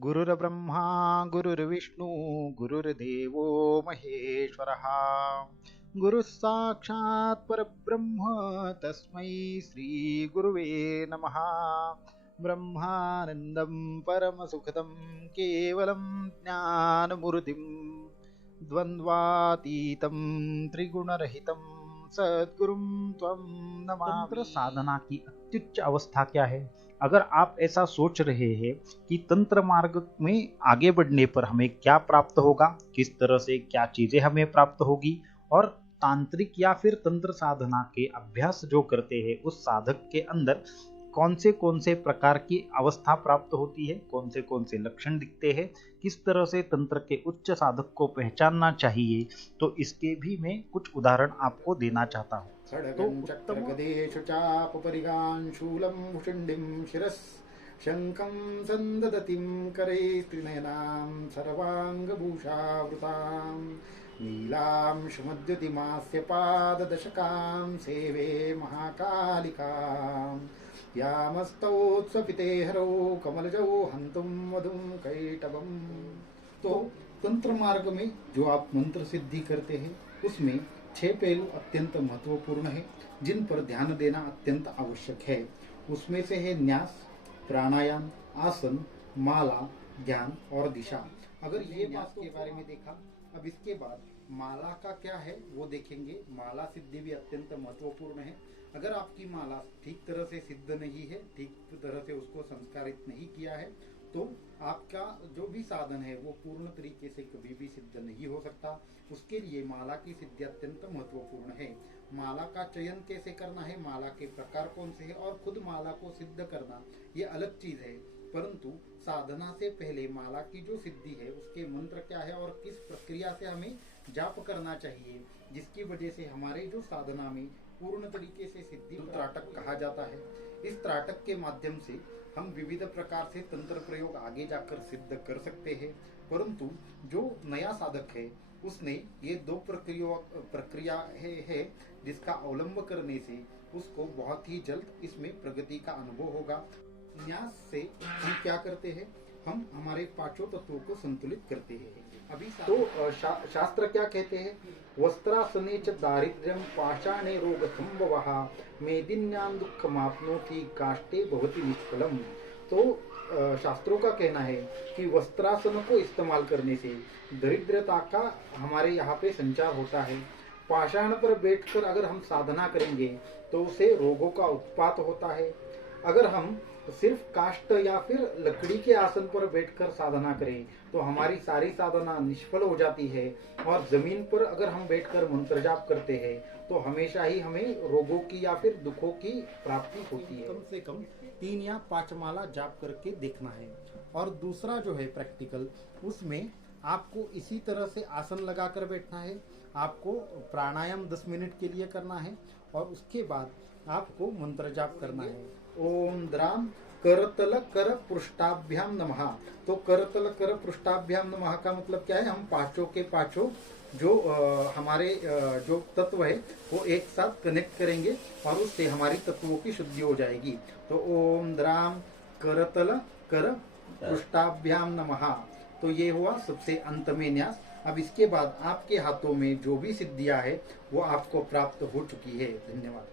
गुरुर्ब्रह्मा गुरुर्विष्णु गुरुर्देवो महेश्वरः गुरुः साक्षात् परब्रह्म तस्मै श्रीगुरुवे नमः। ब्रह्मानन्दं परमसुखदं केवलं ज्ञानमूर्तिं द्वन्द्वातीतं त्रिगुणरहितं सद्गुरुं त्वं नमामि। तंत्र साधना की अत्युच्च अवस्था क्या है? अगर आप ऐसा सोच रहे हैं कि तंत्र मार्ग में आगे बढ़ने पर हमें क्या प्राप्त होगा, किस तरह से क्या चीजें हमें प्राप्त होगी, और तांत्रिक या फिर तंत्र साधना के अभ्यास जो करते हैं उस साधक के अंदर कौन से प्रकार की अवस्था प्राप्त होती है, कौन से लक्षण दिखते हैं, किस तरह से तंत्र के उच्च साधक को पहचानना चाहिए, तो इसके भी मैं कुछ उदाहरण आपको देना चाहता हूँ। खड्गं चक्रगदेषु चापपरिगान् शूलं भुषुण्डिं शिरः शङ्खं सन्ददतिं करैस्त्रिनयनां सर्वाङ्गभूषावृतां नीलां सुमद्युतिमास्य पाददशकां सेवे महाकालिकां यामस्तौत्स्वपिते हरौ कमलजौ हन्तुं वधुं कैटभम्। तो तंत्र मार्ग में जो आप मंत्र सिद्धि करते हैं उसमें 6 पहलू अत्यंत महत्वपूर्ण है जिन पर ध्यान देना अत्यंत आवश्यक है। उसमें से है न्यास, प्राणायाम, आसन, माला, ध्यान और दिशा। अगर ये न्यास के बारे में देखा, अब इसके बाद माला का क्या है वो देखेंगे। माला सिद्धि भी अत्यंत महत्वपूर्ण है। अगर आपकी माला ठीक तरह से सिद्ध नहीं है, ठीक तरह से उसको संस्कारित नहीं किया है, तो आपका जो भी साधन है वो पूर्ण तरीके से कभी भी सिद्ध नहीं हो सकता। उसके लिए माला की सिद्धि अत्यंत महत्वपूर्ण है। माला का चयन कैसे करना है, माला के प्रकार कौन से हैं और खुद माला को सिद्ध करना ये अलग चीज है, परंतु साधना से पहले माला की जो सिद्धि है उसके मंत्र क्या है और किस प्रक्रिया से हमें जाप करना चाहिए, जिसकी वजह से हमारे जो साधना में पूर्ण तरीके से सिद्धि त्राटक कहा जाता है। इस त्राटक के माध्यम से हम विविध प्रकार से तंत्र प्रयोग आगे जाकर सिद्ध कर सकते हैं, परंतु जो नया साधक है उसने ये दो प्रक्रिया है जिसका अवलंब करने से उसको बहुत ही जल्द इसमें प्रगति का अनुभव होगा। न्यास से हम क्या करते हैं, हम हमारे पांचों तत्वों को संतुलित करते हैं। अभी तो शास्त्र क्या कहते हैं, वस्त्रासने च दारिद्र्यं पाषाणे रोग संभवः मेदिन्यां दुःखमाप्नोति काष्ठे भवति निष्फलम्। तो शास्त्रों का कहना है कि वस्त्रासन को इस्तेमाल करने से दरिद्रता का हमारे यहाँ पे संचार होता है। पाषाण पर बैठकर अगर हम साधना करेंगे तो उसे रोगों का उत्पात होता है। अगर हम सिर्फ काष्ठ या फिर लकड़ी के आसन पर बैठकर साधना करें तो हमारी सारी साधना निष्फल हो जाती है, और जमीन पर अगर हम बैठकर मंत्र जाप करते हैं तो हमेशा ही हमें रोगों की या फिर दुखों की प्राप्ति होती है। कम से कम 3 या 5 माला जाप करके देखना है। और दूसरा जो है प्रैक्टिकल, उसमें आपको इसी तरह से आसन लगाकर बैठना है। आपको प्राणायाम 10 मिनट के लिए करना है और उसके बाद आपको मंत्र जाप करना है। ओम द्राम करतल कर पृष्ठाभ्याम नमः। तो करतल कर पृष्ठाभ्याम नमः का मतलब क्या है, हम पांचों के पांचों जो हमारे जो तत्व है वो एक साथ कनेक्ट करेंगे और उससे हमारी तत्वों की शुद्धि हो जाएगी। तो ओम द्राम करतल कर पृष्ठाभ्याम नमः। तो ये हुआ सबसे अंत में न्यास। अब इसके बाद आपके हाथों में जो भी सिद्धियां है वो आपको प्राप्त हो चुकी है। धन्यवाद।